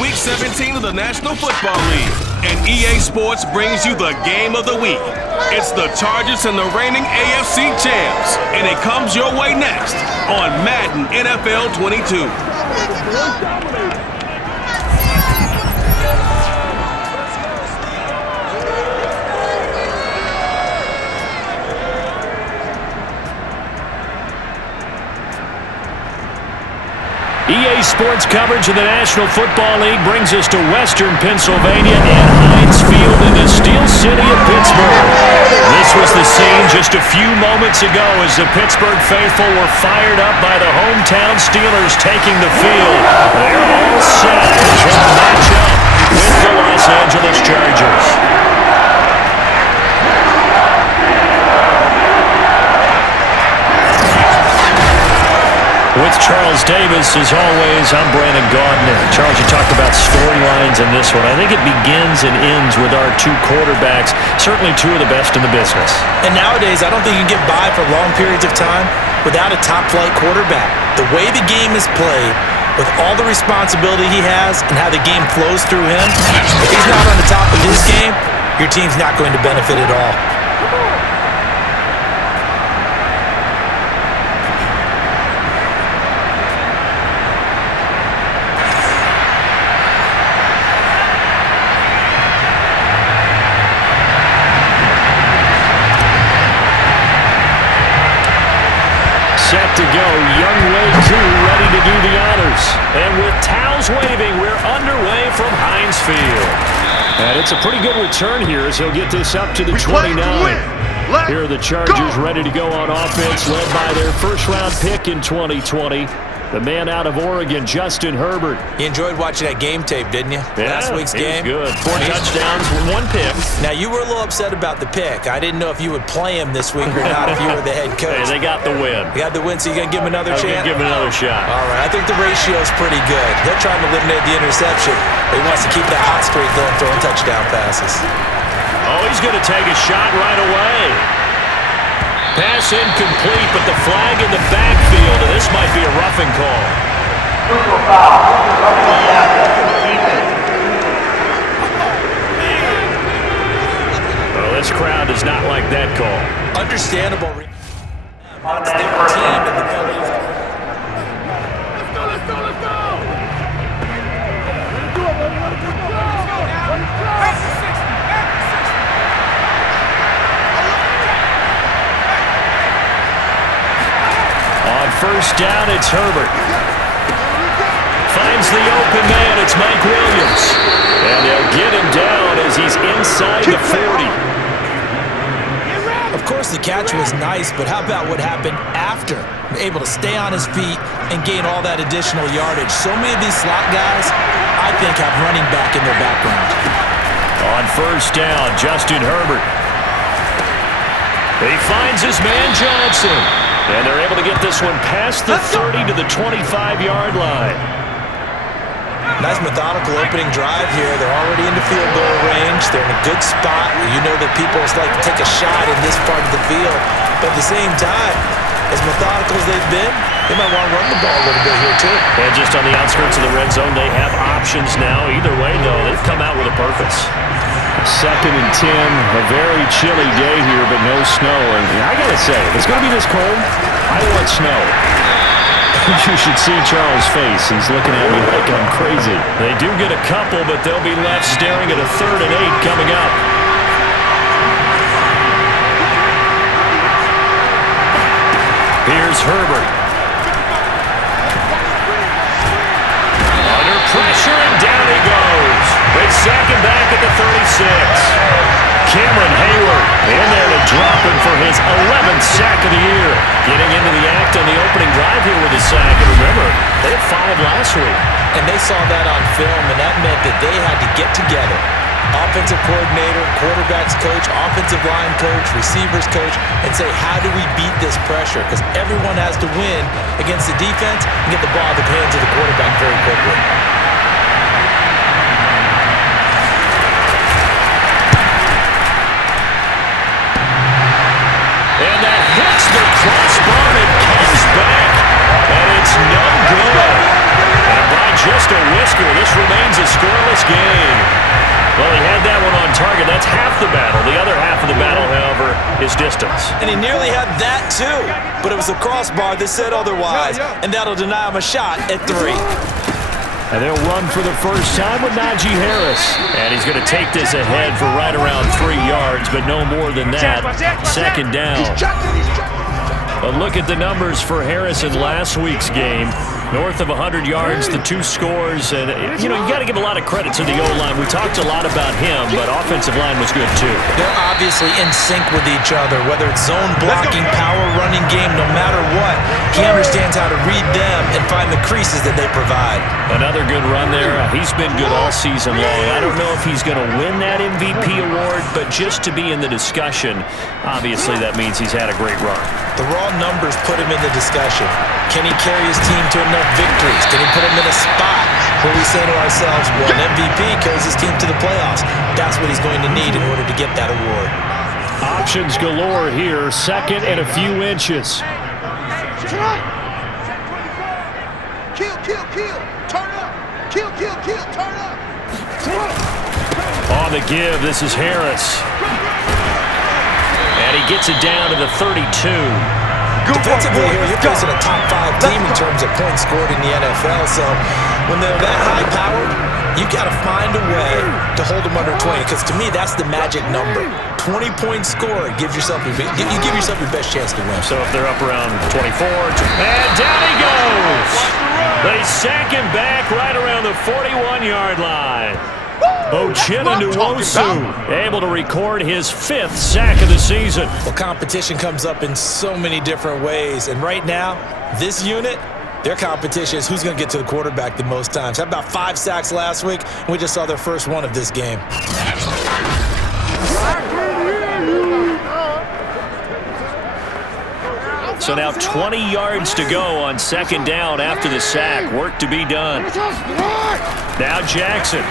Week 17 of the National Football League, and EA Sports brings you the game of the week. It's the Chargers and the reigning AFC champs, and it comes your way next on Madden NFL 22. EA Sports coverage of the National Football League brings us to Western Pennsylvania and Heinz Field in the Steel City of Pittsburgh. This was the scene just a few moments ago as the Pittsburgh faithful were fired up by the hometown Steelers taking the field. They're all set as they match up with the Los Angeles Chargers. With Charles Davis, as always, I'm Brandon Gaudin. Charles, you talked about storylines in this one. I think it begins and ends with our two quarterbacks, certainly two of the best in the business. And nowadays, I don't think you can get by for long periods of time without a top-flight quarterback. The way the game is played, with all the responsibility he has and how the game flows through him, if he's not on the top of his game, your team's not going to benefit at all. Set to go, Young Wei Koo ready to do the honors. And with towels waving, we're underway from Heinz Field. And it's a pretty good return here as he'll get this up to the 29. Here are the Chargers ready to go on offense, led by their first-round pick in 2020. The man out of Oregon, Justin Herbert. You enjoyed watching that game tape, didn't you? Yeah, Last week's game. Good. 4 touchdowns with 1 pick. Now, you were a little upset about the pick. I didn't know if you would play him this week or not if you were the head coach. Hey, they got the win. You got the win, so you're going to give him another chance? Give him another shot. All right, I think the ratio's pretty good. He'll try to eliminate the interception, but he wants to keep that hot streak going, throwing touchdown passes. Oh, he's going to take a shot right away. Pass incomplete, but the flag in the backfield, and this might be a roughing call. Well, this crowd does not like that call. Understandable. That's their team in the building. Let's go! On first down, it's Herbert. Finds the open man, it's Mike Williams. And they'll get him down as he's inside the 40. Of course, the catch was nice, but how about what happened after? Able to stay on his feet and gain all that additional yardage. So many of these slot guys, I think, have running back in their background. On first down, Justin Herbert. He finds his man Johnson. And they're able to get this one past the 30 to the 25-yard line. Nice methodical opening drive here. They're already into field goal range. They're in a good spot. You know that people like to take a shot in this part of the field. But at the same time, as methodical as they've been, they might want to run the ball a little bit here too. And just on the outskirts of the red zone, they have options now. Either way, though, they've come out with a purpose. 2nd and 10, a very chilly day here, but no snow. And I got to say, if it's going to be this cold, I want snow. You should see Charles' face. He's looking at me like I'm crazy. They do get a couple, but they'll be left staring at a 3rd and 8 coming up. Here's Herbert. Under pressure, and down he goes. They sack him back at the 36. Cameron Hayward in there to drop him for his 11th sack of the year. Getting into the act on the opening drive here with a sack. And remember, they had 5 last week. And they saw that on film, and that meant that they had to get together. Offensive coordinator, quarterbacks coach, offensive line coach, receivers coach, and say, how do we beat this pressure? Because everyone has to win against the defense and get the ball in the hands of the quarterback very quickly. And that hits the crossbar and comes back, and it's no good. And by just a whisker, this remains a half the battle. The other half of the battle, however, is distance. And he nearly had that too, but it was the crossbar that said otherwise, and that'll deny him a shot at 3. And they'll run for the first time with Najee Harris. And he's going to take this ahead for right around 3 yards, but no more than that. Second down. But look at the numbers for Harris in last week's game. North of 100 yards, the 2 scores. And, you got to give a lot of credit to the O-line. We talked a lot about him, but offensive line was good too. They're obviously in sync with each other, whether it's zone blocking, power running game, no matter what. He understands how to read them and find the creases that they provide. Another good run there. He's been good all season long. I don't know if he's going to win that MVP award, but just to be in the discussion, obviously that means he's had a great run. The raw numbers put him in the discussion. Can he carry his team to enough victories? Can he put him in a spot where we say to ourselves, well, an MVP carries his team to the playoffs? That's what he's going to need in order to get that award. Options galore here. Second and a few inches. Kill, turn up. Kill, turn up. On the give, this is Harris. And he gets it down to the 32. Defensively here, you're facing a top 5 team in terms of points scored in the NFL. So when they're that high powered, you got to find a way to hold them under 20. Because to me, that's the magic number. 20-point score gives yourself you give yourself your best chance to win. So if they're up around 24, and down he goes. They sack him back right around the 41-yard line. Uchenna-Nwosu able to record his 5th sack of the season. Well, competition comes up in so many different ways. And right now, this unit, their competition is who's going to get to the quarterback the most times. Had about 5 sacks last week, and we just saw their first one of this game. So now 20 yards to go on second down after the sack. Work to be done. Now Jackson.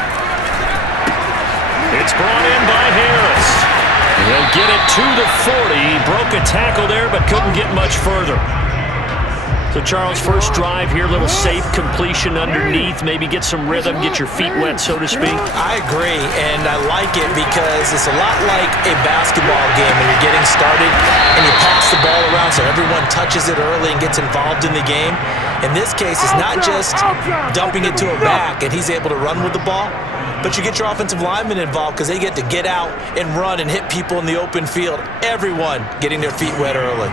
It's brought in by Harris. He'll get it to the 40. He broke a tackle there, but couldn't get much further. So, Charles, first drive here, little safe completion underneath. Maybe get some rhythm, get your feet wet, so to speak. I agree, and I like it because it's a lot like a basketball game when you're getting started and you pass the ball around so everyone touches it early and gets involved in the game. In this case, it's not just dumping it to a back and he's able to run with the ball, but you get your offensive linemen involved because they get to get out and run and hit people in the open field. Everyone getting their feet wet early.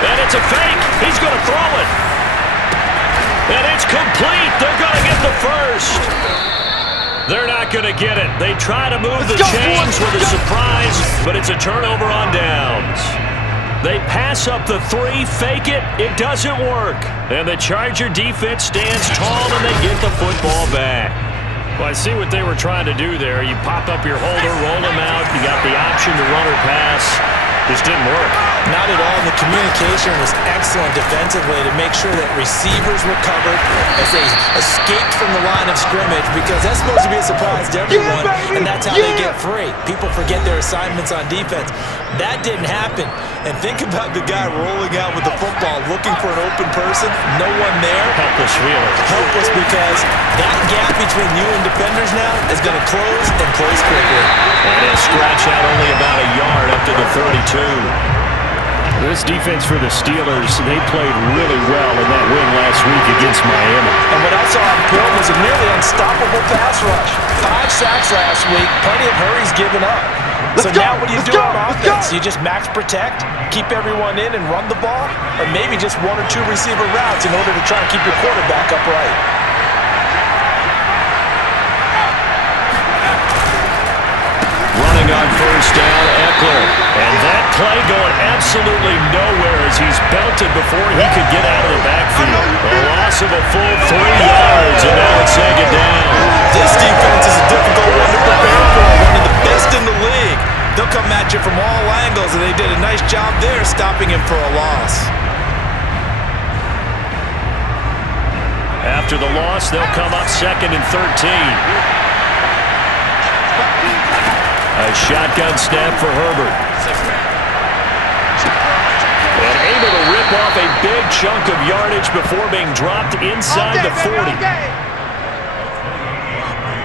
And it's a fake. He's going to throw it. And it's complete. They're going to get the first. They're not going to get it. They try to move the chains with a surprise, but it's a turnover on downs. They pass up the 3, fake it. It doesn't work. And the Charger defense stands tall, and they get the football back. Well, I see what they were trying to do there. You pop up your holder, roll them out. You got the option to run or pass. This didn't work. Not at all. The communication was excellent defensively to make sure that receivers were covered as they escaped from the line of scrimmage, because that's supposed to be a surprise to everyone, and that's how they get free. People forget their assignments on defense. That didn't happen. And think about the guy rolling out with the football, looking for an open person, no one there. Helpless feeling. Helpless, because that gap between you and defenders now is going to close and close quickly. And he'll scratch out only about a yard up to the 32. This defense for the Steelers, they played really well in that win last week against Miami. And what I saw on film was a nearly unstoppable pass rush. 5 sacks last week, plenty of hurries given up. So now what do you do on offense? You just max protect, keep everyone in and run the ball, or maybe just 1 or 2 receiver routes in order to try and keep your quarterback upright. Running on first down, Eckler. And that play going absolutely nowhere as he's belted before he could get out of the backfield. A loss of a full 3 yards, and now it's second down. This defense is a difficult one to prepare for, one of the best in the league. They'll come at you from all angles, and they did a nice job there stopping him for a loss. After the loss, they'll come up 2nd and 13. A shotgun snap for Herbert. And able to rip off a big chunk of yardage before being dropped inside the 40.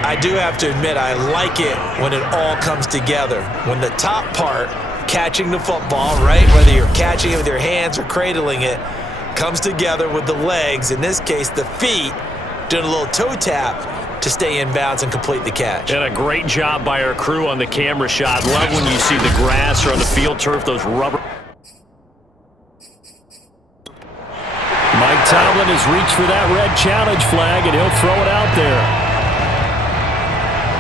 I do have to admit, I like it when it all comes together. When the top part, catching the football, right, whether you're catching it with your hands or cradling it, comes together with the legs, in this case the feet, doing a little toe tap to stay in bounds and complete the catch. And a great job by our crew on the camera shot. Love when you see the grass or on the field turf, those rubber. Mike Tomlin has reached for that red challenge flag, and he'll throw it out there.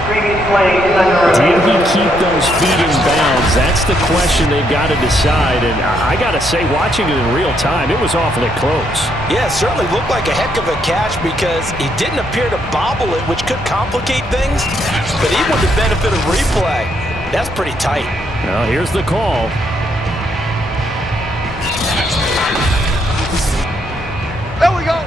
Did he keep those feet in bounds? That's the question they've got to decide. And I got to say, watching it in real time, it was awfully close. Yeah, it certainly looked like a heck of a catch because he didn't appear to bobble it, which could complicate things. But even with the benefit of replay, that's pretty tight. Now, here's the call. There we go.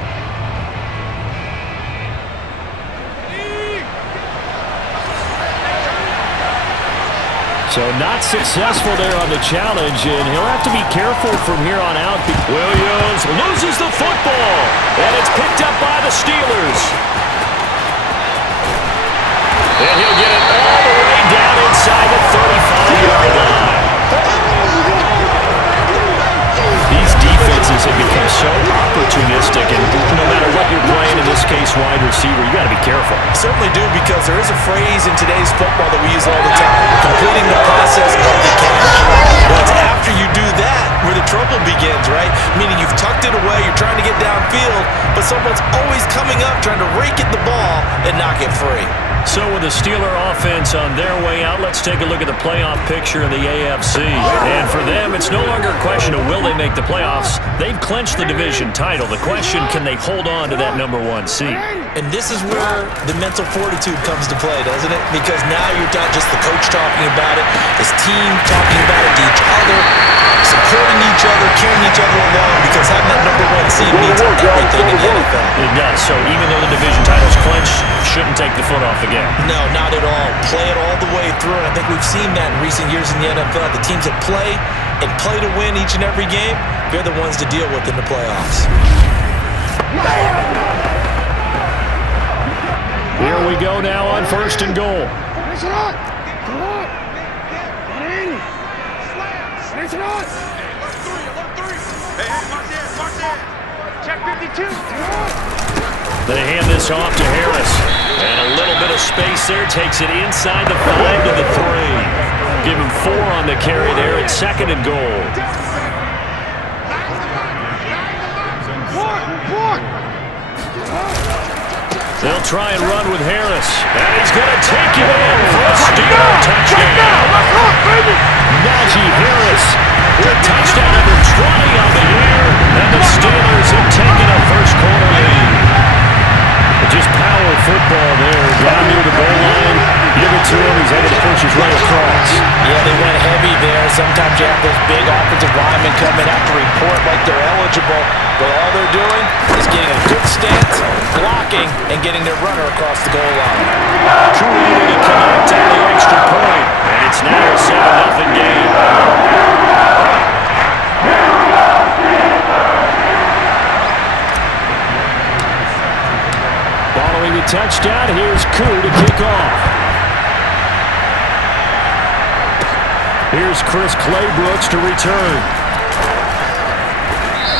So not successful there on the challenge, and he'll have to be careful from here on out. Williams loses the football, and it's picked up by the Steelers. And he'll get it all the way down inside the 35-yard line. These defenses have become so opportunistic, and no matter what you're playing, in this case wide receiver, you got to be careful. Certainly do, because there is a phrase in today's football that we use all the time: completing the process of the catch. Well, it's after you do that where the trouble begins, right? Meaning you've tucked it away, you're trying to get downfield, but someone's always coming up trying to rake at the ball and knock it free. So with the Steeler offense on their way out, let's take a look at the playoff picture in the AFC. And for them, it's no longer a question of will they make the playoffs. They've clinched the division title. The question, can they hold on to that #1 seed? And this is where the mental fortitude comes to play, doesn't it? Because now you're not just the coach talking about it, this team talking about it to each other, supporting each other, carrying each other along, because having that #1 seed means everything in the NFL. It does. So even though the division title's clinched, shouldn't take the foot off the gas. No, not at all. Play it all the way through, and I think we've seen that in recent years in the NFL. The teams that play and play to win each and every game, they're the ones to deal with in the playoffs. Here we go now on 1st and goal. Check 52. They hand this off to Harris. And a little bit of space there, takes it inside the 5 to the 3. Give him 4 on the carry there at 2nd and goal. They'll try and run with Harris. And he's going to take it in for a Steeler touchdown. Najee Harris with touchdown number 20 on the year. And the Steelers have taken a first-quarter lead. Just power football there, down near the goal line. Give it to him, he's able to push his way across. Yeah, they went heavy there. Sometimes you have those big offensive linemen coming out to report like they're eligible, but all they're doing is getting a good stance, blocking, and getting their runner across the goal line. True able to connect on the extra point, and it's now a 7-0 game. Following the touchdown, here's Koo to kick off. Here's Chris Claybrooks to return.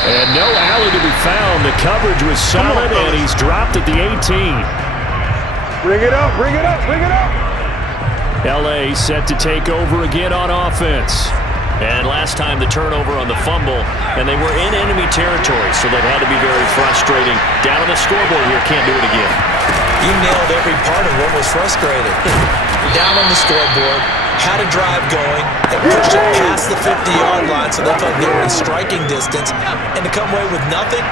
And no alley to be found. The coverage was solid, and he's dropped at the 18. Bring it up, bring it up, bring it up. L.A. set to take over again on offense. And last time the turnover on the fumble, and they were in enemy territory, so that had to be very frustrating. Down on the scoreboard here, can't do it again. You nailed every part of what was frustrating. Down on the scoreboard, had a drive going, and pushed it past the 50-yard line, so they felt they were in striking distance, and to come away with nothing,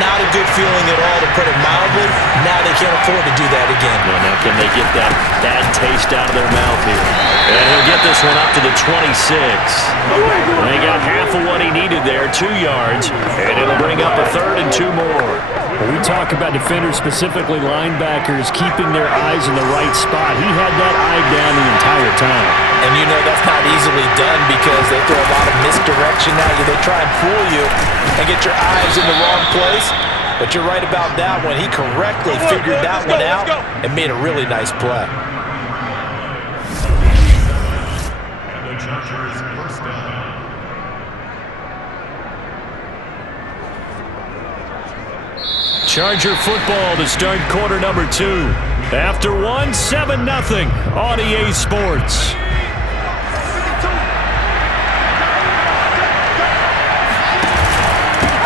not a good feeling at all, to put it mildly. Now they can't afford to do that again. Well, now can they get that bad taste out of their mouth here? And he'll get this one up to the 26. And he got half of what he needed there, 2 yards, and it'll bring up a 3rd and 2 more. When we talk about defenders, specifically linebackers, keeping their eyes in the right spot, he had that eye down the entire time. And you know that's not easily done because they throw a lot of misdirection at you. They try and fool you and get your eyes in the wrong place. But you're right about that one. He correctly figured that one out and made a really nice play. Charger football to start quarter number 2. After 1, 7-0 on EA Sports.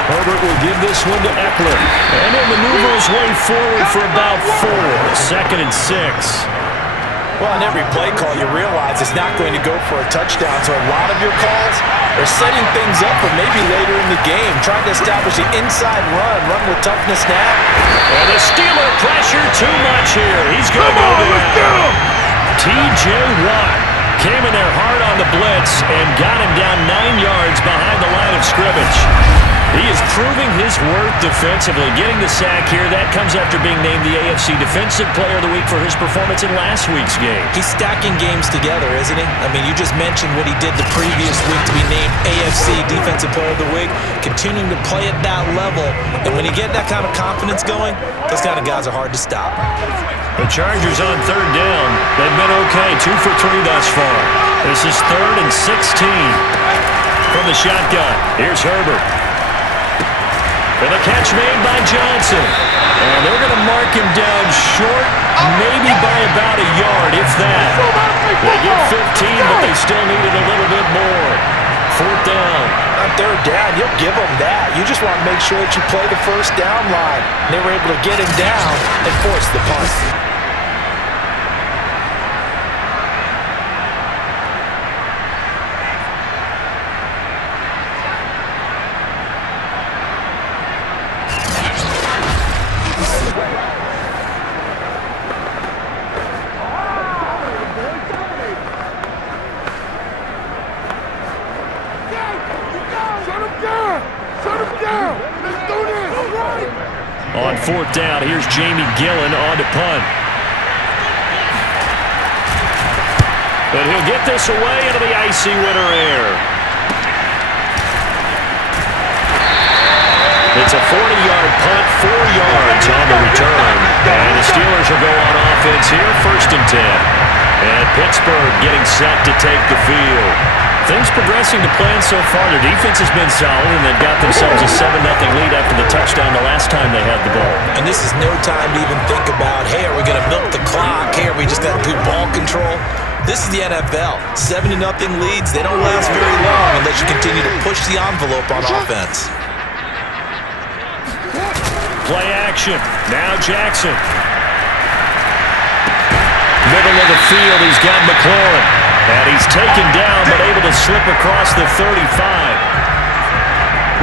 Herbert will give this one to Eckler. And he'll maneuver his way forward for about 4. 2nd and 6. Well, on every play call, you realize it's not going to go for a touchdown. So a lot of your calls are setting things up for maybe later in the game, trying to establish the inside run with toughness now. And the Steeler pressure too much here. He's going to go down. T.J. Watt came in there hard on the blitz and got him down 9 yards behind the line of scrimmage. He is proving his worth defensively, getting the sack here. That comes after being named the AFC Defensive Player of the Week for his performance in last week's game. He's stacking games together, isn't he? I mean, you just mentioned what he did the previous week to be named AFC Defensive Player of the Week, continuing to play at that level. And when you get that kind of confidence going, those kind of guys are hard to stop. The Chargers on 3rd down. They've been okay, 2 for 3 thus far. This is 3rd and 16 from the shotgun. Here's Herbert. And the catch made by Johnson. And they're going to mark him down short, maybe by about a yard, if that. They get 15, but they still needed a little bit more. 4th down. On 3rd down, you'll give them that. You just want to make sure that you play the first down line. They were able to get him down and force the punt. On 4th down, here's Jamie Gillen on to punt. But he'll get this away into the icy winter air. It's a 40-yard punt, 4 yards on the return. And the Steelers will go on offense here, 1st and 10. And Pittsburgh getting set to take the field. Things progressing to plan so far. Their defense has been solid, and they've got themselves a 7-0 lead after the touchdown the last time they had the ball. And this is no time to even think about, hey, are we going to milk the clock? Hey, are we just going to do ball control? This is the NFL. 7-0 leads, they don't last very long unless you continue to push the envelope on offense. Play action. Now Jackson. Middle of the field, he's got McLaurin. And he's taken down, but able to slip across the 35.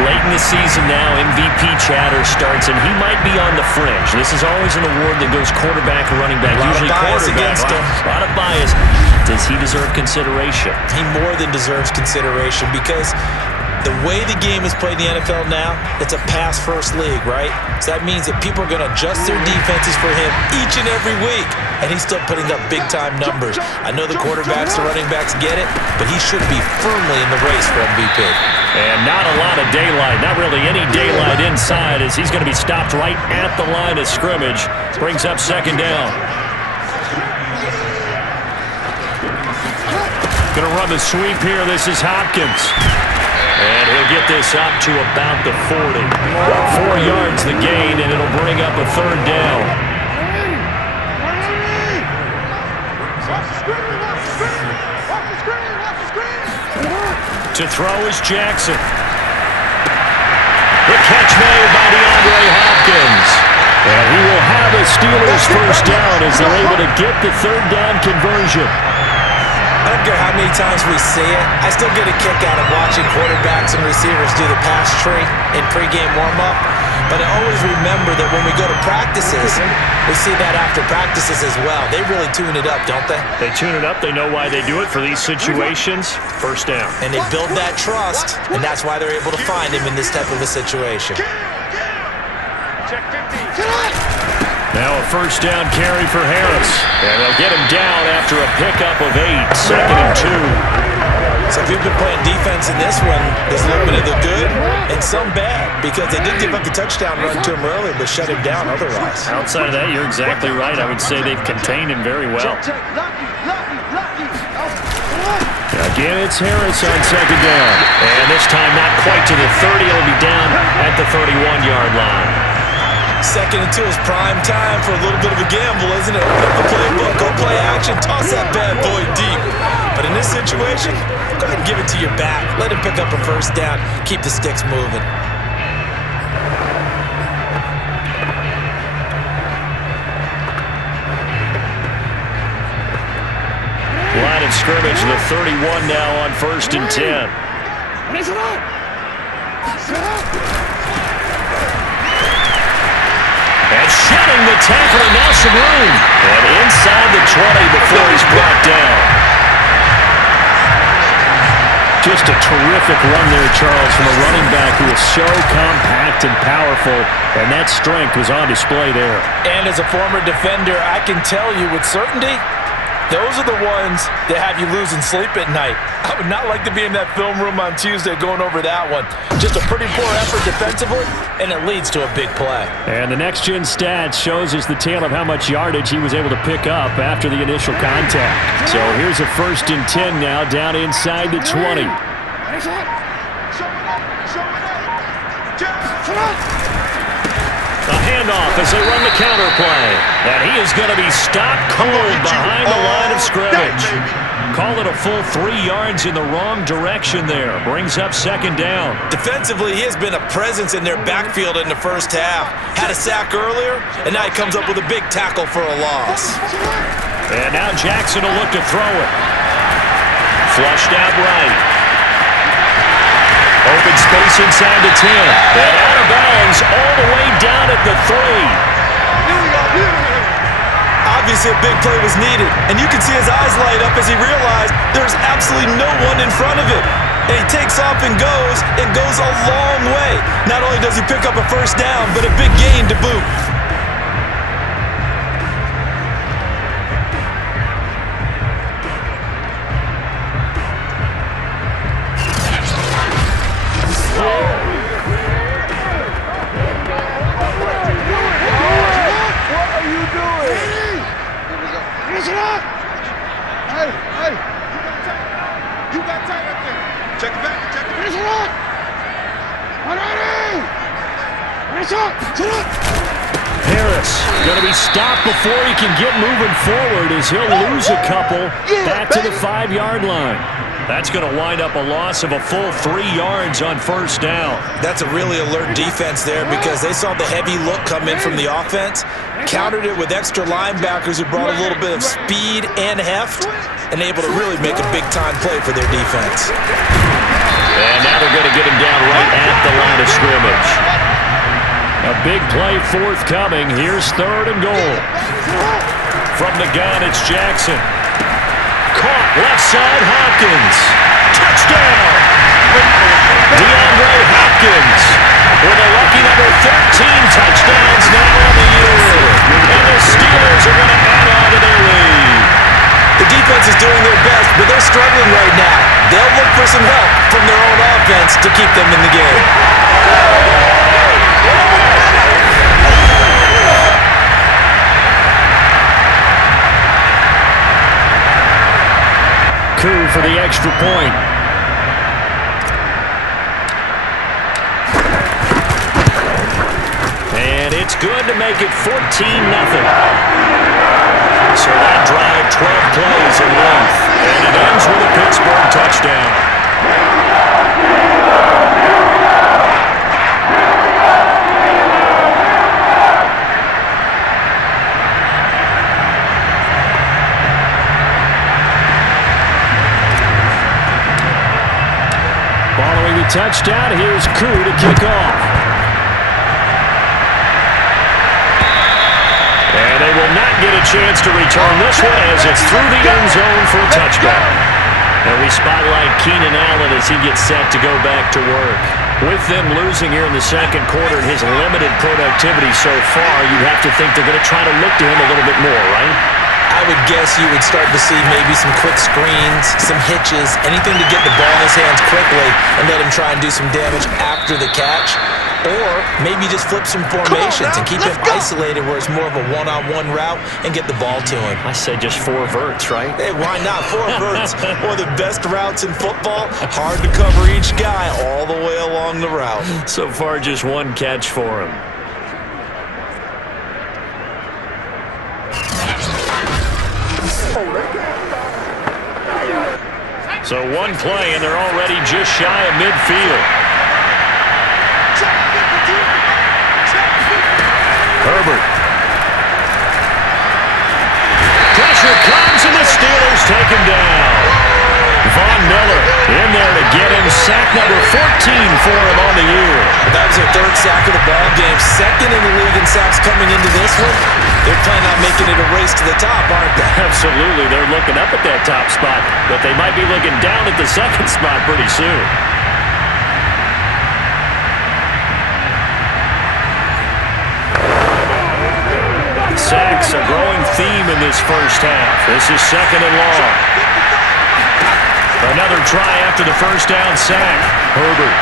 Late in the season now, MVP chatter starts, and he might be on the fringe. This is always an award that goes quarterback or running back. Usually quarterback. A lot of bias. Does he deserve consideration? He more than deserves consideration because the way the game is played in the NFL now, it's a pass-first league, right? So that means that people are going to adjust their defenses for him each and every week, and he's still putting up big-time numbers. I know the quarterbacks, the running backs get it, but he should be firmly in the race for MVP. And not a lot of daylight, not really any daylight inside, as he's going to be stopped right at the line of scrimmage. Brings up 2nd down. Going to run the sweep here. This is Hopkins. And he'll get this up to about the 40. 4 yards the gain, and it'll bring up a 3rd down. To throw is Jackson. The catch made by DeAndre Hopkins. And he will have a Steelers 1st down as they're able to get the 3rd down conversion. I don't care how many times we see it. I still get a kick out of watching quarterbacks and receivers do the pass tree in pregame warm-up. But I always remember that when we go to practices, we see that after practices as well. They really tune it up, don't they? They tune it up. They know why they do it for these situations. 1st down. And they build that trust, and that's why they're able to find him in this type of a situation. Check 15. Now a 1st down carry for Harris. And they'll get him down after a pickup of 8. 2nd and 2. So if you've been playing defense in this one, there's a little bit of the good and some bad, because they did give up the touchdown run to him earlier, but shut him down otherwise. Outside of that, you're exactly right. I would say they've contained him very well. Again, it's Harris on second down. And this time not quite to the 30. It'll be down at the 31-yard line. 2nd and 2 is prime time for a little bit of a gamble, isn't it? Open up the playbook, go play action, toss that bad boy deep. But in this situation, go ahead and give it to your back. Let him pick up a first down. Keep the sticks moving. Line of scrimmage, the 31 now on 1st and 10. And shedding the tackle, and now some room. And inside the 20 before he's brought down. Just a terrific run there, Charles, from a running back who is so compact and powerful, and that strength was on display there. And as a former defender, I can tell you with certainty, those are the ones that have you losing sleep at night. I would not like to be in that film room on Tuesday going over that one. Just a pretty poor effort defensively, and it leads to a big play. And the next-gen stats shows us the tale of how much yardage he was able to pick up after the initial contact. So here's a 1st and 10 now down inside the 20. A handoff as they run the counter play. And he is going to be stopped cold behind the line of scrimmage. Call it a full 3 yards in the wrong direction there. Brings up 2nd down. Defensively, he has been a presence in their backfield in the first half. Had a sack earlier, and now he comes up with a big tackle for a loss. And now Jackson will look to throw it. Flushed out right. Open space inside the 10. And out of bounds all the way down at the 3. Obviously, a big play was needed, and you can see his eyes light up as he realized there's absolutely no one in front of him. And he takes off and goes a long way. Not only does he pick up a first down, but a big gain to boot. Harris going to be stopped before he can get moving forward as he'll lose a couple back to the 5-yard line. That's going to wind up a loss of a full 3 yards on 1st down. That's a really alert defense there because they saw the heavy look come in from the offense, countered it with extra linebackers who brought a little bit of speed and heft, and able to really make a big-time play for their defense. And now they're going to get him down right at the line of scrimmage. A big play forthcoming. Here's 3rd and goal. From the gun, it's Jackson. Caught left side, Hopkins. Touchdown! DeAndre Hopkins with a lucky number 13 touchdowns now on the year. And the Steelers are going to add on to their lead. The defense is doing their best, but they're struggling right now. They'll look for some help from their own offense to keep them in the game. Coup for the extra point. And it's good to make it 14-0. So that drive, 12 plays in length. And it ends with a Pittsburgh touchdown. Following the touchdown, here's Koo to kick off. And they will not get a chance to return this one as it's through the end zone for a touchback. And we spotlight Keenan Allen as he gets set to go back to work. With them losing here in the second quarter and his limited productivity so far, you'd have to think they're going to try to look to him a little bit more, right? I would guess you would start to see maybe some quick screens, some hitches, anything to get the ball in his hands quickly and let him try and do some damage after the catch. Or maybe just flip some formations and keep him isolated where it's more of a one-on-one route and get the ball to him. I say just 4 verts, right? Hey, why not? 4 verts, one of the best routes in football. Hard to cover each guy all the way along the route. So far, just 1 catch for him. So 1 play, and they're already just shy of midfield. Herbert. Pressure comes, and the Steelers take him down. Von Miller in there to get him. Sack number 14 for him on the year. That was their 3rd sack of the ball game. 2nd in the league in sacks coming into this one. They're planning on making it a race to the top, aren't they? Absolutely. They're looking up at that top spot, but they might be looking down at the 2nd spot pretty soon. Sacks, a growing theme in this first half. This is 2nd and long. Another try after the first down sack. Herbert.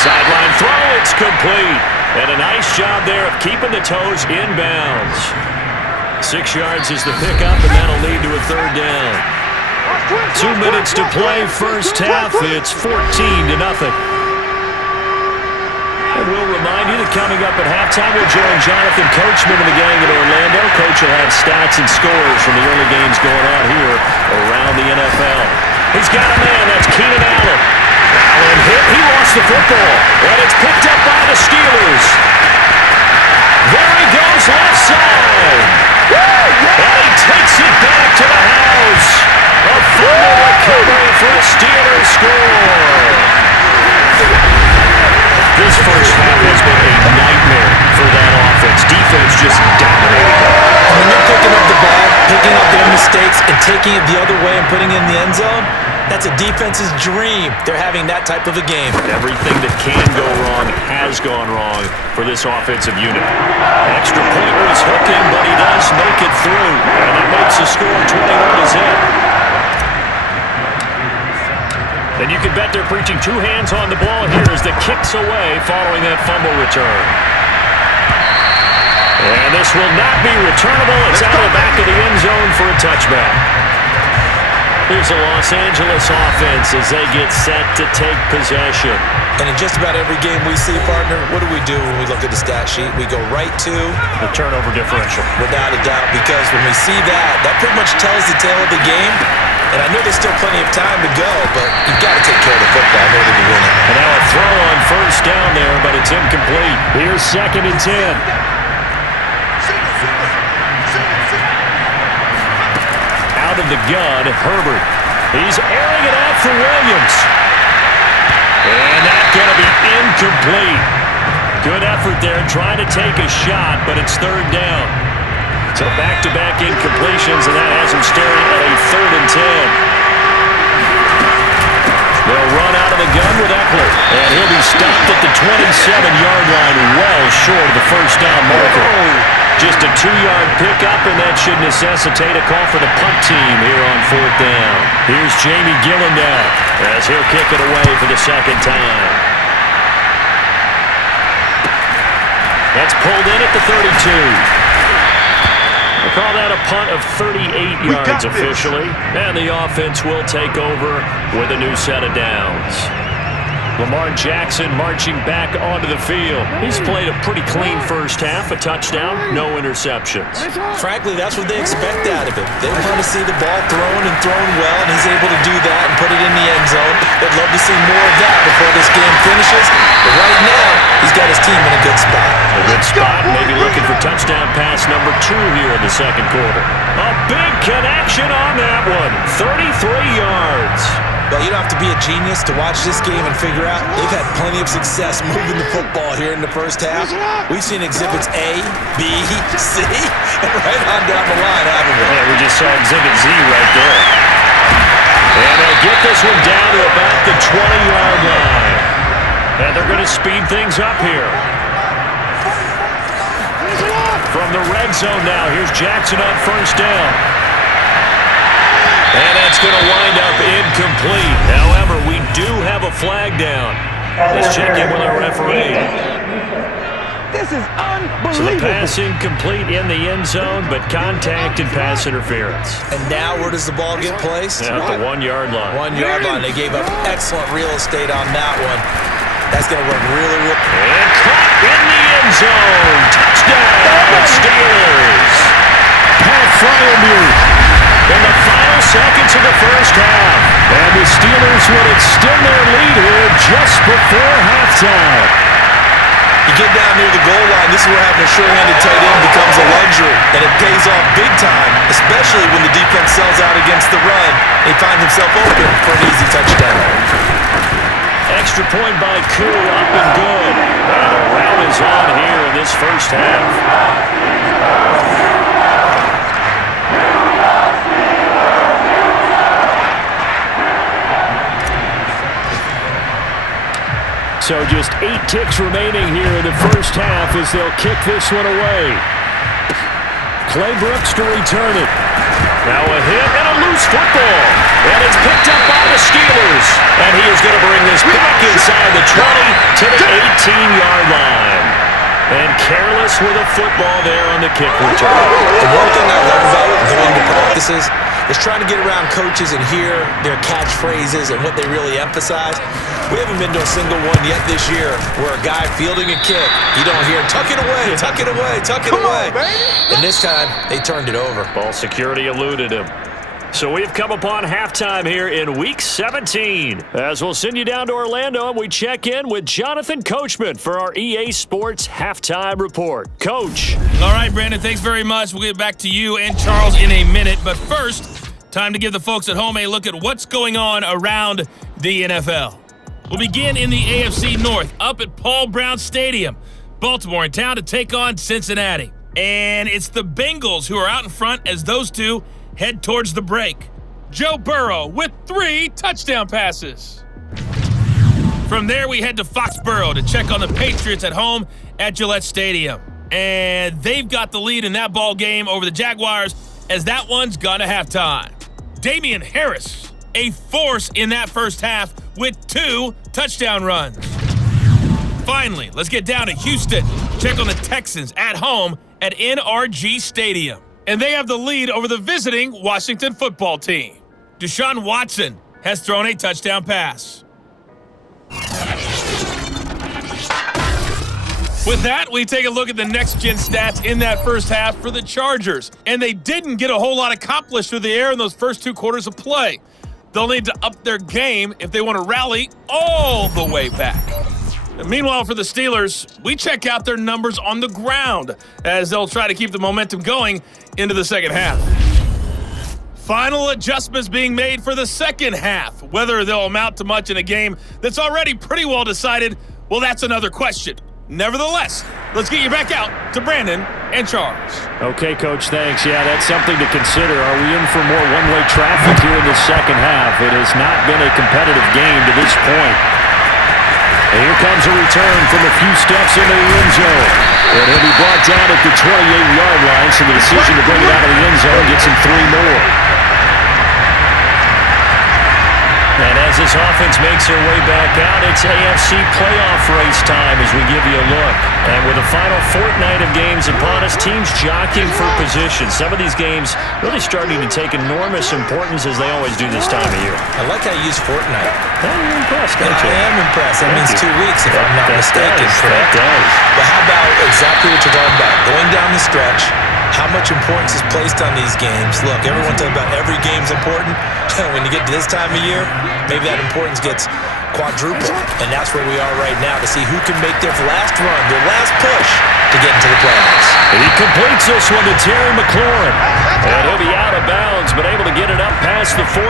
Sideline throw, it's complete. And a nice job there of keeping the toes inbounds. 6 yards is the pickup, and that'll lead to a 3rd down. 2 minutes to play first half. It's 14-0. And we'll remind you that coming up at halftime, we'll join Jonathan Coachman and the gang in Orlando. Coach will have stats and scores from the early games going on here around the NFL. He's got a man. That's Keenan Allen. Allen hit. He lost the football. And it's picked up by the Steelers. There he goes, left side. And he takes it back to the house. A fumble recovery for a Steelers score. This first half has been a nightmare for that offense. Defense just dominating. When you're picking up the ball, picking up their mistakes, and taking it the other way and putting it in the end zone, that's a defense's dream. They're having that type of a game. Everything that can go wrong has gone wrong for this offensive unit. Extra point was hooking, but he does make it through. And that makes the score 21-0. And you can bet they're preaching 2 hands on the ball here as the kick's away following that fumble return. And this will not be returnable. It's out of the back of the end zone for a touchback. Here's the Los Angeles offense as they get set to take possession. And in just about every game we see, partner, what do when we look at the stat sheet? We go right to the turnover differential. Without a doubt, because when we see that, that pretty much tells the tale of the game. And I know there's still plenty of time to go, but you've got to take care of the football in order to win it. And now a throw on first down there, but it's incomplete. Here's 2nd and 10. Out of the gun, Herbert. He's airing it out for Williams. And that's going to be incomplete. Good effort there, trying to take a shot, but it's 3rd down. So back-to-back incompletions, and that has him staring at a 3rd and 10. They'll run out of the gun with Eckler, and he'll be stopped at the 27-yard line, well short of the first down marker. Just a 2-yard pickup, and that should necessitate a call for the punt team here on 4th down. Here's Jamie Gillen now, as he'll kick it away for the 2nd time. That's pulled in at the 32. We'll call that a punt of 38 yards officially, and the offense will take over with a new set of downs. Lamar Jackson marching back onto the field. He's played a pretty clean first half, a touchdown, no interceptions. Frankly, that's what they expect out of him. They want to see the ball thrown and thrown well, and he's able to do that and put it in the end zone. They'd love to see more of that before this game finishes. But right now, he's got his team in a good spot. A good spot, maybe looking for touchdown pass number 2 here in the 2nd quarter. A big connection on that one, 33 yards. Well, you don't have to be a genius to watch this game and figure out they've had plenty of success moving the football here in the first half. We've seen exhibits A, B, C, and right on down the line, haven't we? Yeah, we just saw exhibit Z right there. And they'll get this one down to about the 20-yard line. And they're going to speed things up here. From from the red zone now. Here's Jackson on first down. And that's going to wind up incomplete. However, we do have a flag down. Let's check in with our referee. This is unbelievable. So the pass incomplete in the end zone, but contact and pass interference. And now where does the ball get placed? At the 1 yard line. 1 yard line. They gave up excellent real estate on that one. That's going to work really, really. And caught in the end zone. Touchdown, Steelers. Pat Fryermuth in the final seconds of the first half. And the Steelers would extend their lead here just before halftime. You get down near the goal line, this is where having a sure-handed tight end becomes a luxury. And it pays off big time, especially when the defense sells out against the run. He finds himself open for an easy touchdown. Extra point by Koo, up and good. And a rout is on here in this first half. So just 8 ticks remaining here in the first half as they'll kick this one away. Clay Brooks to return it. Now a hit and a loose football. And it's picked up by the Steelers. And he is going to bring this back inside the 20 to the 18-yard line. And careless with a football there on the kick return. The one thing I love about going to practices is trying to get around coaches and hear their catchphrases and what they really emphasize. We haven't been to a single one yet this year where a guy fielding a kick, you don't hear, tuck it away, tuck it away, tuck it away. And this time, they turned it over. Ball security eluded him. So we've come upon halftime here in Week 17. As we'll send you down to Orlando and we check in with Jonathan Coachman for our EA Sports Halftime Report. Coach. All right, Brandon, thanks very much. We'll get back to you and Charles in a minute. But first, time to give the folks at home a look at what's going on around the NFL. We'll begin in the AFC North, up at Paul Brown Stadium. Baltimore in town to take on Cincinnati. And it's the Bengals who are out in front as those two head towards the break. Joe Burrow with 3 touchdown passes. From there, we head to Foxborough to check on the Patriots at home at Gillette Stadium. And they've got the lead in that ball game over the Jaguars as that one's gone to halftime. Damian Harris, a force in that first half with 2 touchdown runs. Finally, let's get down to Houston. Check on the Texans at home at NRG Stadium. And they have the lead over the visiting Washington football team. Deshaun Watson has thrown a touchdown pass. With that, we take a look at the next-gen stats in that first half for the Chargers. And they didn't get a whole lot accomplished through the air in those first 2 quarters of play. They'll need to up their game if they want to rally all the way back. And meanwhile, for the Steelers, we check out their numbers on the ground as they'll try to keep the momentum going into the second half. Final adjustments being made for the second half. Whether they'll amount to much in a game that's already pretty well decided, well, that's another question. Nevertheless, let's get you back out to Brandon and Charles. Okay, Coach, thanks. Yeah, that's something to consider. Are we in for more one-way traffic here in the second half? It has not been a competitive game to this point. And here comes a return from a few steps into the end zone. And he'll be brought down at the 28-yard line, so the decision to bring it out of the end zone gets him 3 more. And as this offense makes their way back out, it's AFC playoff race time as we give you a look. And with the final fortnight of games upon us, teams jockeying for position. Some of these games really starting to take enormous importance as they always do this time of year. I like how you use fortnight. Oh, you're impressed, don't you? I am impressed. That means 2 weeks, if I'm not mistaken. That does. But how about exactly what you're talking about? Going down the stretch, how much importance is placed on these games. Look, everyone talks about every game's important. When you get to this time of year, maybe that importance gets quadrupled. And that's where we are right now to see who can make their last run, their last push to get into the playoffs. He completes this one to Terry McLaurin. And he'll be out of bounds, but able to get it up past the 45.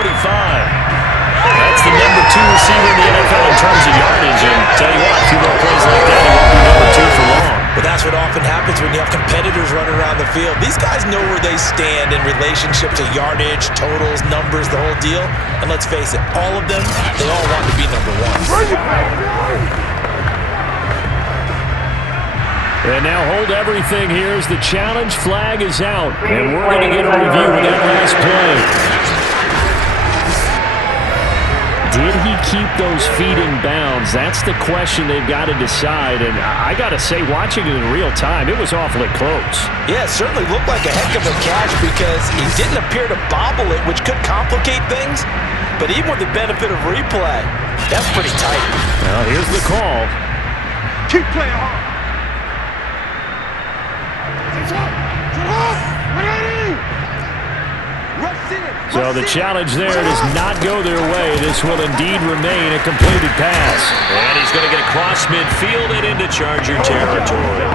That's the number 2 receiver in the NFL in terms of yardage. And tell you what, a few more plays like that, he won't be number 2 for long. But that's what often happens when you have competitors running around the field. These guys know where they stand in relationship to yardage, totals, numbers, the whole deal. And let's face it, all of them, they all want to be number 1. And now hold everything here as the challenge flag is out. And we're going to get a review of that last play. Did he keep those feet in bounds? That's the question they've got to decide. And I got to say, watching it in real time, it was awfully close. Yeah, it certainly looked like a heck of a catch because he didn't appear to bobble it, which could complicate things. But even with the benefit of replay, that's pretty tight. Well, here's the call. Keep playing hard. So the challenge there does not go their way. This will indeed remain a completed pass. And he's going to get across midfield and into Charger territory.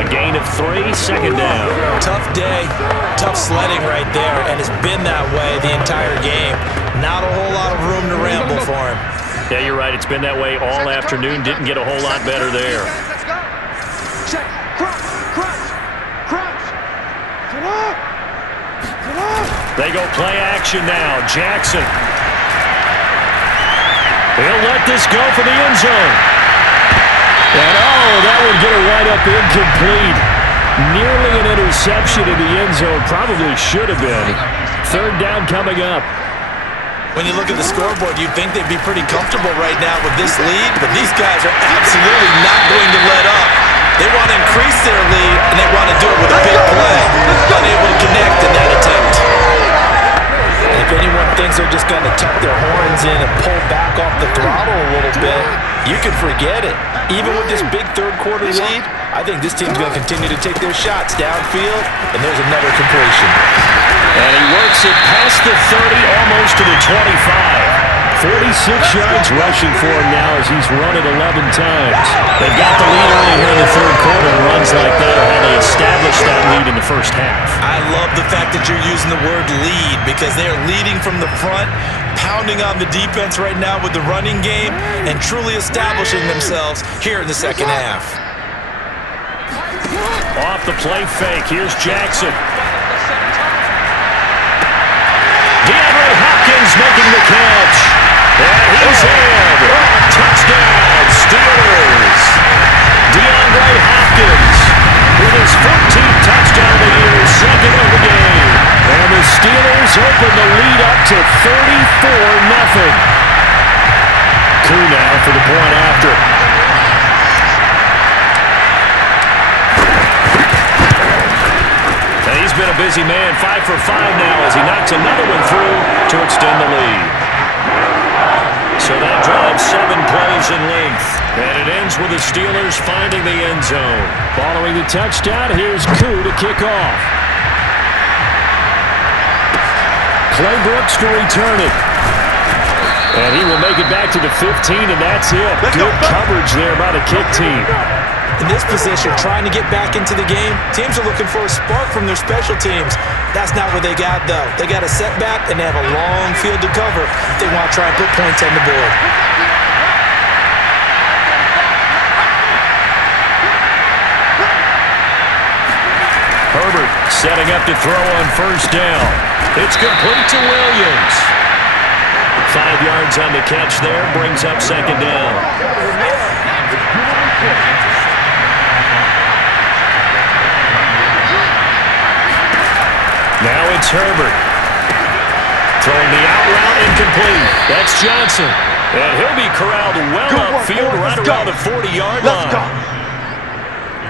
A gain of 3, second down. Tough day, tough sledding right there, and it's been that way the entire game. Not a whole lot of room to ramble for him. Yeah, you're right. It's been that way all afternoon. Didn't get a whole lot better there. Let's go. Check. Crunch. Crunch. Crunch. Get up. Get up. They go play action now. Jackson. He'll let this go for the end zone. And that would get a right-up incomplete. Nearly an interception in the end zone. Probably should have been. Third down coming up. When you look at the scoreboard, you'd think they'd be pretty comfortable right now with this lead, but these guys are absolutely not going to let up. They want to increase their lead, and they want to do it with a big play. Unable to connect in that attempt. And if anyone thinks they're just going to tuck their horns in and pull back off the throttle a little bit, you can forget it. Even with this big third-quarter lead, I think this team's going to continue to take their shots downfield, and there's another completion. And he works it past the 30, almost to the 25. 46 yards rushing for him now as he's run it 11 times. They've got the lead early here in the third quarter, and runs like that are how they established that lead in the first half. I love the fact that you're using the word lead because they are leading from the front, pounding on the defense right now with the running game, and truly establishing themselves here in the second half. Off the play fake, here's Jackson. Hopkins making the catch. And he's in. Touchdown, Steelers. DeAndre Hopkins with his 14th touchdown of the year, second of the game. And the Steelers open the lead up to 34-0. Koo now for the point after. He's been a busy man, 5 for 5 now as he knocks another one through to extend the lead. So that drives 7 plays in length. And it ends with the Steelers finding the end zone. Following the touchdown, here's Koo to kick off. Clay Brooks to return it. And he will make it back to the 15, and that's it. Good coverage there by the kick team. In this position, trying to get back into the game, teams are looking for a spark from their special teams. That's not what they got, though. They got a setback, and they have a long field to cover if they want to try and put points on the board. Herbert setting up to throw on first down. It's complete to Williams. 5 yards on the catch there, brings up second down. Now it's Herbert. Throwing the out route incomplete. That's Johnson. And he'll be corralled well upfield right around the 40-yard line.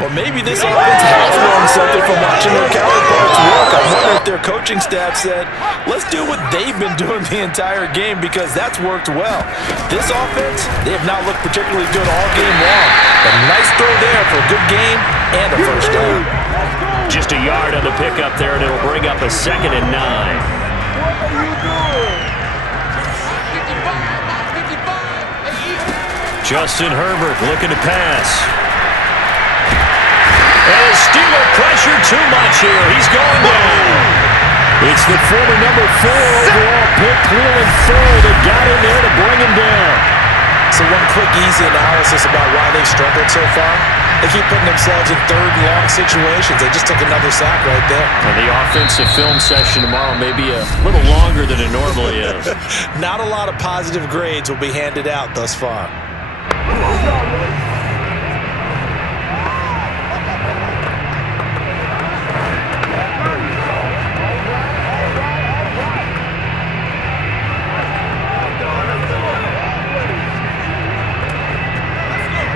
Well, maybe this offense has learned something from watching their counterparts work. I wonder if their coaching staff said, let's do what they've been doing the entire game because that's worked well. This offense, they have not looked particularly good all game long. But a nice throw there for a good game and a first down. Just a yard on the pickup there, and it'll bring up a 2nd and 9. Justin Herbert looking to pass. And Steeler pressure too much here. He's going down. It's the former number 4 overall pick, Cleveland Ford, that got in there to bring him down. So one quick, easy analysis about why they've struggled so far. They keep putting themselves in third and long situations. They just took another sack right there. And the offensive film session tomorrow may be a little longer than it normally is. Not a lot of positive grades will be handed out thus far.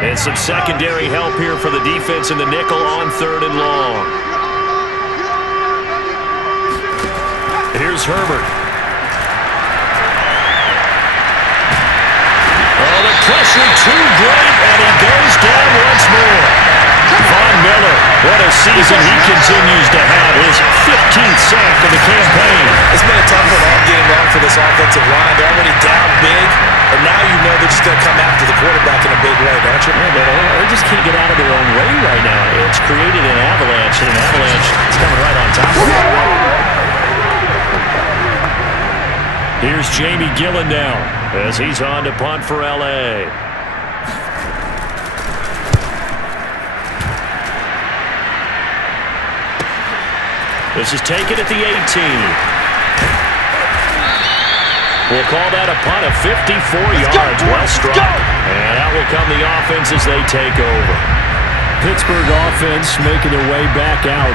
And some secondary help here for the defense in the nickel on 3rd and long. Here's Herbert. Oh, the pressure too great, and he goes down once more. Von Miller, what a season he continues to have. His 15th sack of the campaign. It's been a tough one all game long for this offensive line. They're already down big, and now you know they're just going to come after the quarterback in a big way, don't you? Yeah, but they just can't get out of their own way right now. It's created an avalanche, and an avalanche is coming right on top of it. Here's Jamie Gillen now as he's on to punt for L.A. This is taken at the 18. We'll call that a punt of 54 yards. Well struck. And out will come the offense as they take over. Pittsburgh offense making their way back out.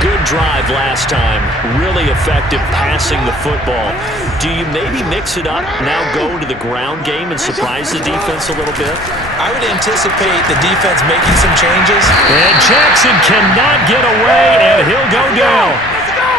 Good drive last time. Really effective passing the football. Do you maybe mix it up, now go to the ground game and surprise the defense a little bit? I would anticipate the defense making some changes. And Jackson cannot get away, and he'll go down.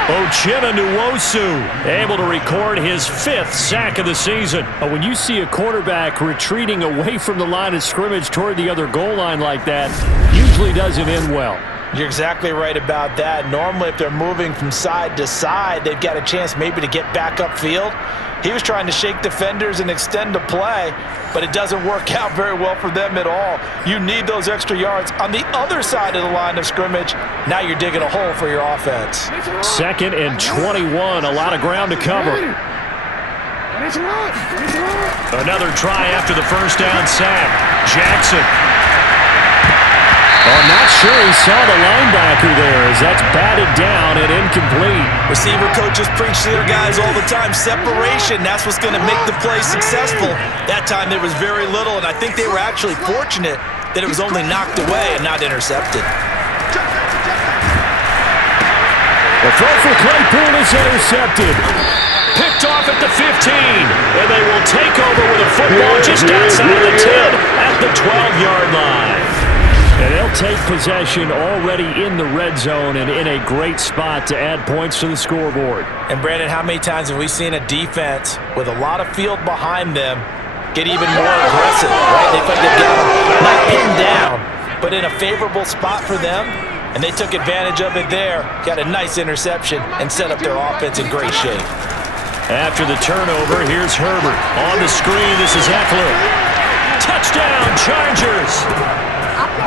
Uchenna Nwosu able to record his 5th sack of the season. When you see a quarterback retreating away from the line of scrimmage toward the other goal line like that, usually doesn't end well. You're exactly right about that. Normally, if they're moving from side to side, they've got a chance maybe to get back upfield. He was trying to shake defenders and extend the play, but it doesn't work out very well for them at all. You need those extra yards on the other side of the line of scrimmage. Now you're digging a hole for your offense. 2nd and 21, a lot of ground to cover. Another try after the first down sack. Jackson. I'm not sure he saw the linebacker there as that's batted down and incomplete. Receiver coaches preach to their guys all the time. Separation, that's what's going to make the play successful. That time there was very little, and I think they were actually fortunate that it was only knocked away and not intercepted. The throw for Claypool is intercepted. Picked off at the 15, and they will take over with a football just outside of the 10 at the 12-yard line. And they'll take possession already in the red zone and in a great spot to add points to the scoreboard. And, Brandon, how many times have we seen a defense with a lot of field behind them get even more aggressive, right? They think they've got them not pinned down, but in a favorable spot for them, and they took advantage of it there, got a nice interception, and set up their offense in great shape. After the turnover, here's Herbert. On the screen, this is Eckler. Touchdown, Chargers!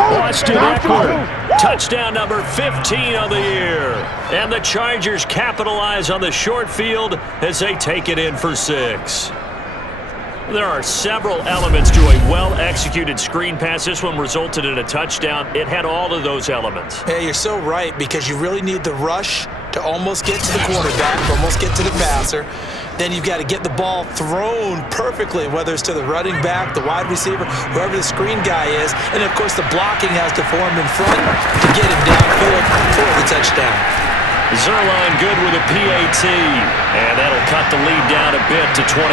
Austin Eckler, touchdown number 15 of the year. And the Chargers capitalize on the short field as they take it in for 6. There are several elements to a well-executed screen pass. This one resulted in a touchdown. It had all of those elements. Yeah, you're so right, because you really need the rush to almost get to the quarterback, almost get to the passer. Then you've got to get the ball thrown perfectly, whether it's to the running back, the wide receiver, whoever the screen guy is. And, of course, the blocking has to form in front to get him downfield for the touchdown. Zerline good with a PAT. And that'll cut the lead down a bit to 28.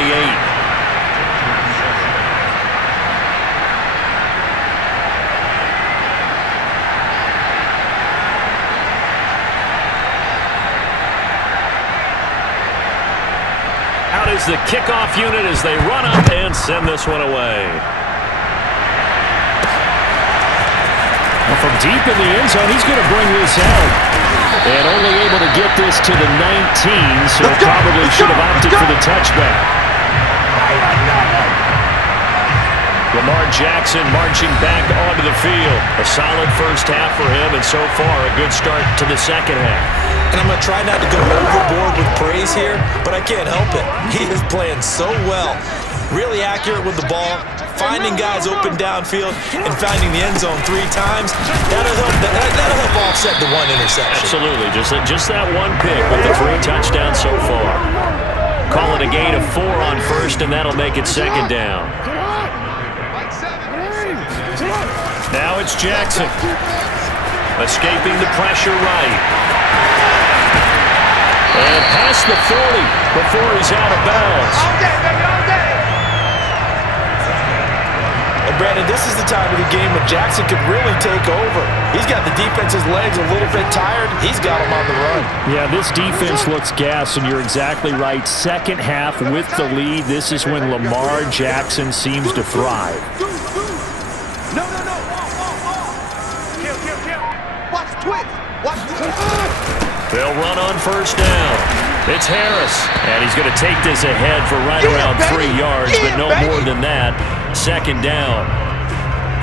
Is the kickoff unit as they run up and send this one away. Well, from deep in the end zone, he's going to bring this out. And only able to get this to the 19, so probably should have opted for the touchback. Lamar Jackson marching back onto the field. A solid first half for him, and so far a good start to the second half. And I'm going to try not to go overboard with praise here, but I can't help it. He is playing so well. Really accurate with the ball, finding guys open downfield, and finding the end zone 3 times. That'll help offset the one interception. Absolutely. Just that one pick with the 3 touchdowns so far. Call it a gain of 4 on first, and that'll make it second down. Now it's Jackson. Escaping the pressure right. And past the 40 before he's out of bounds. And, Brandon, Brandon, this is the time of the game when Jackson could really take over. He's got the defense's legs a little bit tired. He's got them on the run. Yeah, this defense looks gassed, and you're exactly right. Second half with the lead, this is when Lamar Jackson seems to thrive. No. Kill. Watch twist. Watch twist. They'll run on first down. It's Harris, and he's going to take this ahead for right around 3 yards, but no more than that. Second down.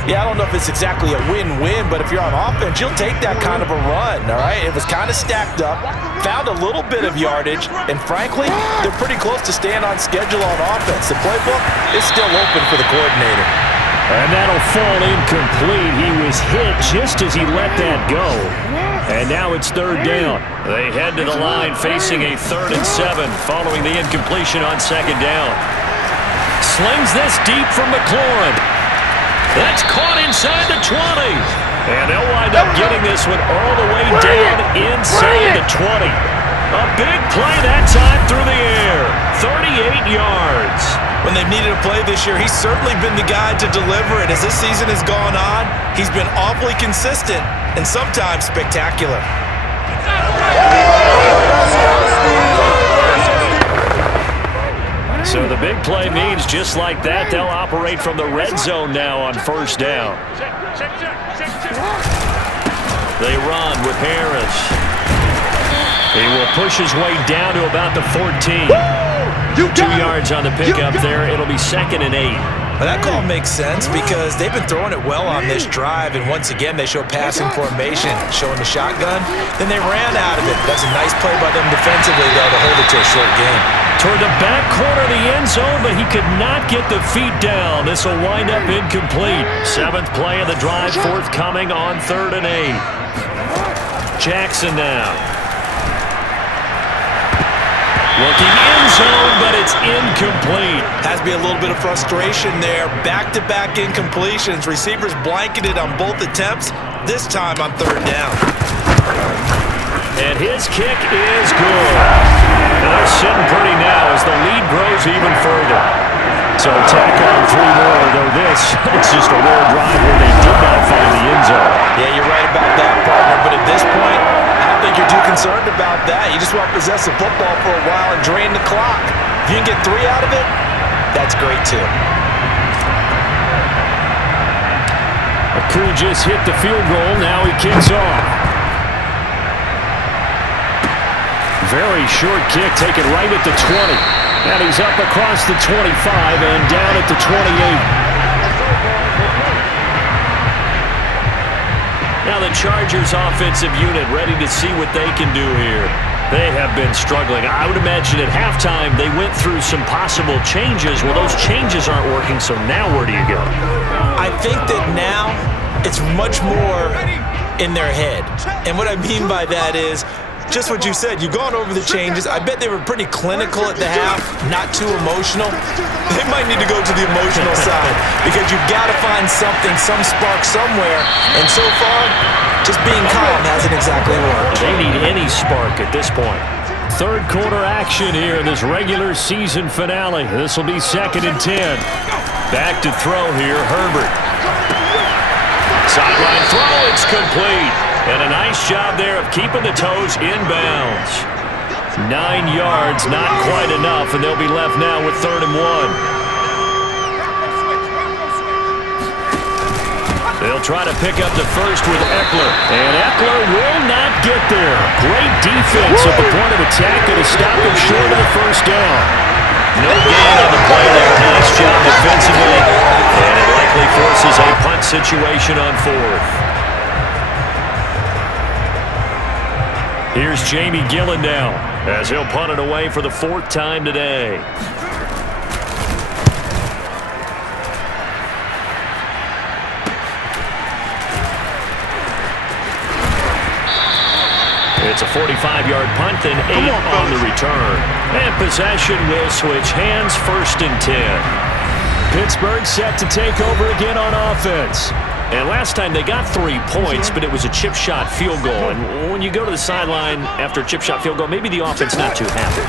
Yeah, I don't know if it's exactly a win-win, but if you're on offense, you'll take that kind of a run, all right? It was kind of stacked up, found a little bit of yardage, and frankly, they're pretty close to staying on schedule on offense. The playbook is still open for the coordinator. And that'll fall incomplete. He was hit just as he let that go. And now it's third down. They head to the line facing a 3rd and 7 following the incompletion on second down. Slings this deep from McLaurin. That's caught inside the 20. And they'll wind up getting this one all the way down inside the 20. A big play that time through the air. 38 yards. When they've needed a play this year, he's certainly been the guy to deliver it. As this season has gone on, he's been awfully consistent and sometimes spectacular. So the big play means just like that, they'll operate from the red zone now on first down. They run with Harris. He will push his way down to about the 14. 2 yards on the pickup there. It'll be 2nd and 8. Well, that call makes sense because they've been throwing it well on this drive, and once again they show passing formation, showing the shotgun. Then they ran out of it. That's a nice play by them defensively, though, to hold it to a short game. Toward the back corner of the end zone, but he could not get the feet down. This will wind up incomplete. 7th play of the drive forthcoming on 3rd and 8. Jackson now. Looking in zone, but it's incomplete. Has to be a little bit of frustration there. Back-to-back incompletions. Receivers blanketed on both attempts, this time on 3rd down. And his kick is good. Now they're sitting pretty now as the lead grows even further. So tack on 3 more, though this, it's just a rare drive where they did not find the end zone. Yeah, you're right about that, partner, but at this point, I don't think you're too concerned about that. You just want to possess the football for a while and drain the clock. If you can get 3 out of it, that's great too. Akou just hit the field goal. Now he kicks off. Very short kick, taken right at the 20. And he's up across the 25 and down at the 28. Now the Chargers offensive unit ready to see what they can do here. They have been struggling. I would imagine at halftime they went through some possible changes. Well, those changes aren't working, so now where do you go? I think that now it's much more in their head. And what I mean by that is just what you said. You've gone over the changes. I bet they were pretty clinical at the half, not too emotional. They might need to go to the emotional side because you've got to find something, some spark somewhere. And so far, just being calm hasn't exactly worked. They need any spark at this point. 3rd quarter action here in this regular season finale. This will be 2nd and 10. Back to throw here, Herbert. Sideline throw, it's complete. And a nice job there of keeping the toes inbounds. 9 yards, not quite enough, and they'll be left now with 3rd and 1. They'll try to pick up the first with Eckler. And Eckler will not get there. Great defense at the point of attack that has stopped him short of the first down. No gain on the play there. Nice job defensively. And it likely forces a punt situation on 4th. Here's Jamie Gillen now as he'll punt it away for the 4th time today. It's a 45-yard punt and 8 on the return. And possession will switch hands, 1st and 10. Pittsburgh set to take over again on offense. And last time they got 3 points, but it was a chip shot field goal. And when you go to the sideline after a chip shot field goal, maybe the offense not too happy.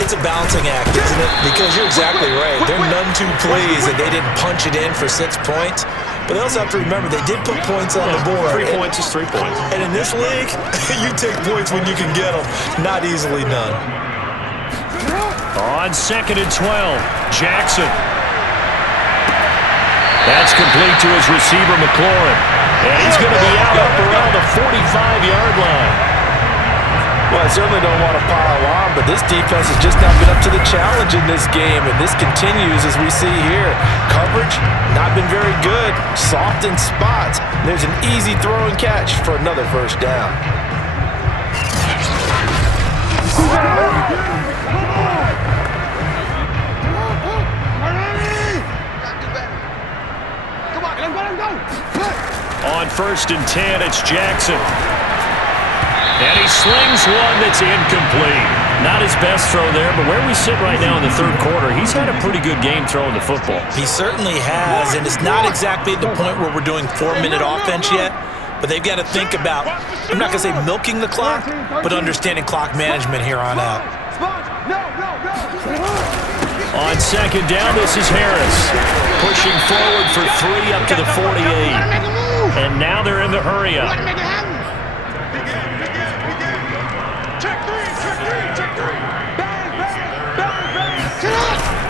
It's a balancing act, isn't it? Because you're exactly right. They're none too pleased that they didn't punch it in for 6 points. But they also have to remember they did put points on the board. 3 points is 3 points. And in this league, you take points when you can get them. Not easily done. On 2nd and 12, Jackson. That's complete to his receiver, McLaurin. And he's going to be out up around the 45-yard line. Well, I certainly don't want to pile on, but this defense has just not been up to the challenge in this game, and this continues as we see here. Coverage, not been very good. Soft in spots. There's an easy throw and catch for another first down. On 1st and 10, it's Jackson. And he slings one that's incomplete. Not his best throw there, but where we sit right now in the 3rd quarter, he's had a pretty good game throwing the football. He certainly has, and it's not exactly at the point where we're doing 4-minute offense yet, but they've got to think about, I'm not going to say milking the clock, but understanding clock management here on out. On 2nd down, this is Harris. Pushing forward for 3 up to the 48. And now they're in the hurry-up.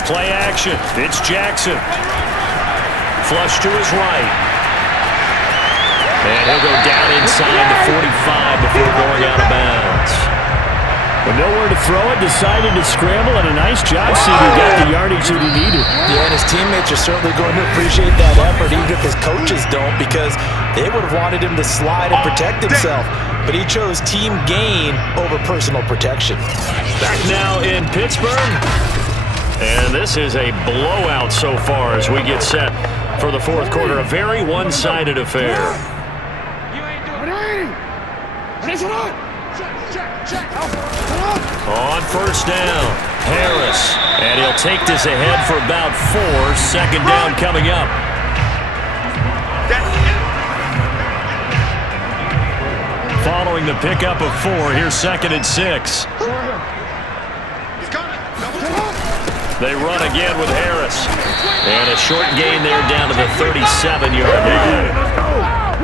Play action. It's Jackson. Flush to his right. And he'll go down inside the 45 before going out of bounds. With nowhere to throw it, decided to scramble, and a nice job, CD got the yardage that he needed. Yeah, and his teammates are certainly going to appreciate that effort, even if his coaches don't, because they would have wanted him to slide and protect himself. But he chose team gain over personal protection. Back now in Pittsburgh. And this is a blowout so far as we get set for the 4th quarter. A very one-sided affair. On 1st down, Harris. And he'll take this ahead for about 4. 2nd down coming up. Following the pickup of 4, here's 2nd and 6. They run again with Harris. And a short gain there down to the 37-yard line.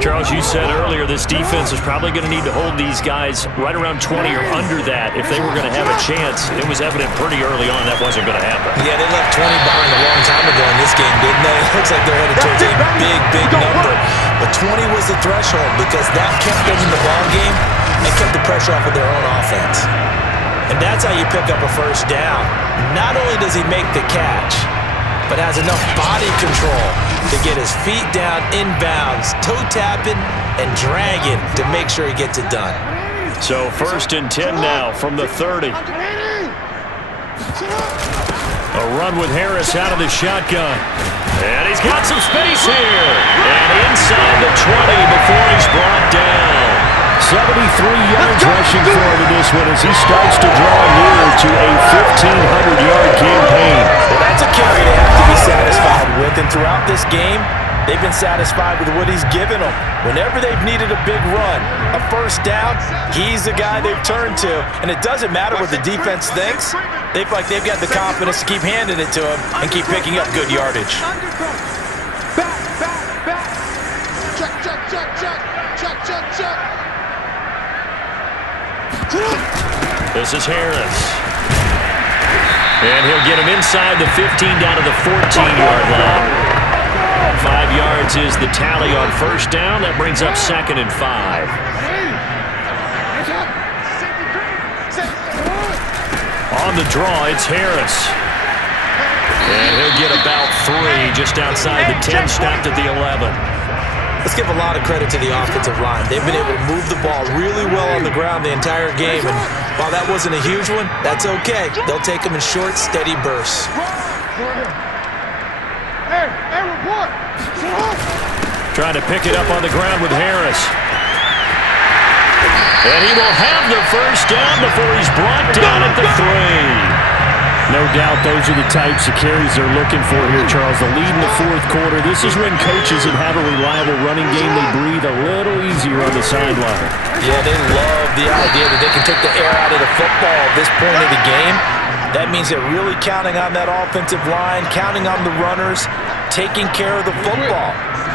Charles, you said earlier this defense is probably going to need to hold these guys right around 20 or under that if they were going to have a chance. It was evident pretty early on that wasn't going to happen. Yeah, they left 20 behind a long time ago in this game, didn't they? It looks like they're headed towards a big number. But 20 was the threshold because that kept them in the ball game and kept the pressure off of their own offense. And that's how you pick up a first down. Not only does he make the catch, but has enough body control to get his feet down inbounds, toe tapping and dragging to make sure he gets it done. So 1st and 10 now from the 30. A run with Harris out of the shotgun. And he's got some space here. And inside the 20 before he's brought down. 73 yards rushing for him in this one as he starts to draw near to a 1,500-yard campaign. Well, that's a carry they have to be satisfied with, and throughout this game, they've been satisfied with what he's given them. Whenever they've needed a big run, a first down, he's the guy they've turned to, and it doesn't matter what the defense thinks. They feel like they've got the confidence to keep handing it to him and keep picking up good yardage. Check. This is Harris. And he'll get him inside the 15 down to the 14-yard line. 5 yards is the tally on 1st down. That brings up 2nd and 5. On the draw, it's Harris. And he'll get about 3 just outside the 10, stopped at the 11. Let's give a lot of credit to the offensive line. They've been able to move the ball really well on the ground the entire game, and while that wasn't a huge one, that's okay. They'll take them in short, steady bursts. Hey, report! Trying to pick it up on the ground with Harris. And he will have the first down before he's brought down at the 3. No doubt those are the types of carries they're looking for here, Charles. The lead in the 4th quarter. This is when coaches that have a reliable running game, they breathe a little easier on the sideline. Yeah, they love the idea that they can take the air out of the football at this point of the game. That means they're really counting on that offensive line, counting on the runners, taking care of the football.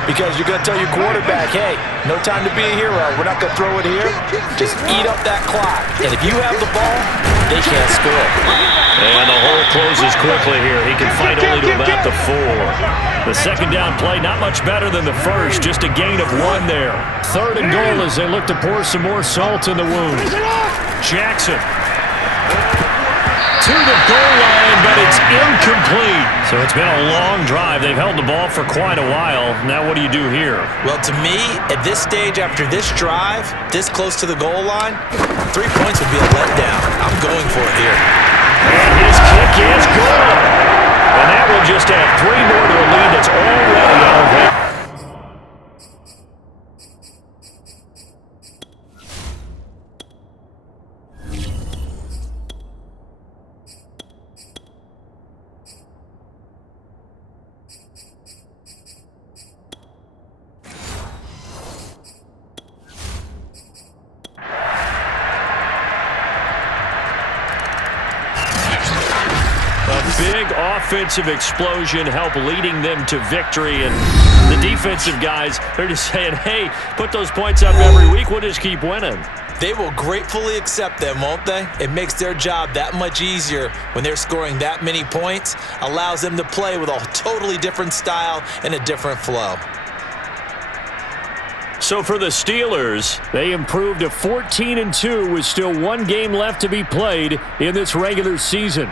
because you're going to tell your quarterback, hey, no time to be a hero. We're not going to throw it here. Just eat up that clock. And if you have the ball, they can't score. And the hole closes quickly here. He can fight only to about the 4. The second down play, not much better than the first, just a gain of 1 there. 3rd and goal as they look to pour some more salt in the wound. Jackson to the goal line, but it's incomplete. So it's been a long drive. They've held the ball for quite a while. Now what do you do here? Well, to me, at this stage after this drive, this close to the goal line, 3 points would be a letdown. I'm going for it here. And his kick is good. And that will just add 3 more to a lead that's already elevated. Big offensive explosion help leading them to victory, and the defensive guys, they're just saying, hey, put those points up every week, we'll just keep winning. They will gratefully accept them, won't they? It makes their job that much easier when they're scoring that many points, allows them to play with a totally different style and a different flow. So for the Steelers, they improved to 14-2 with still 1 game left to be played in this regular season.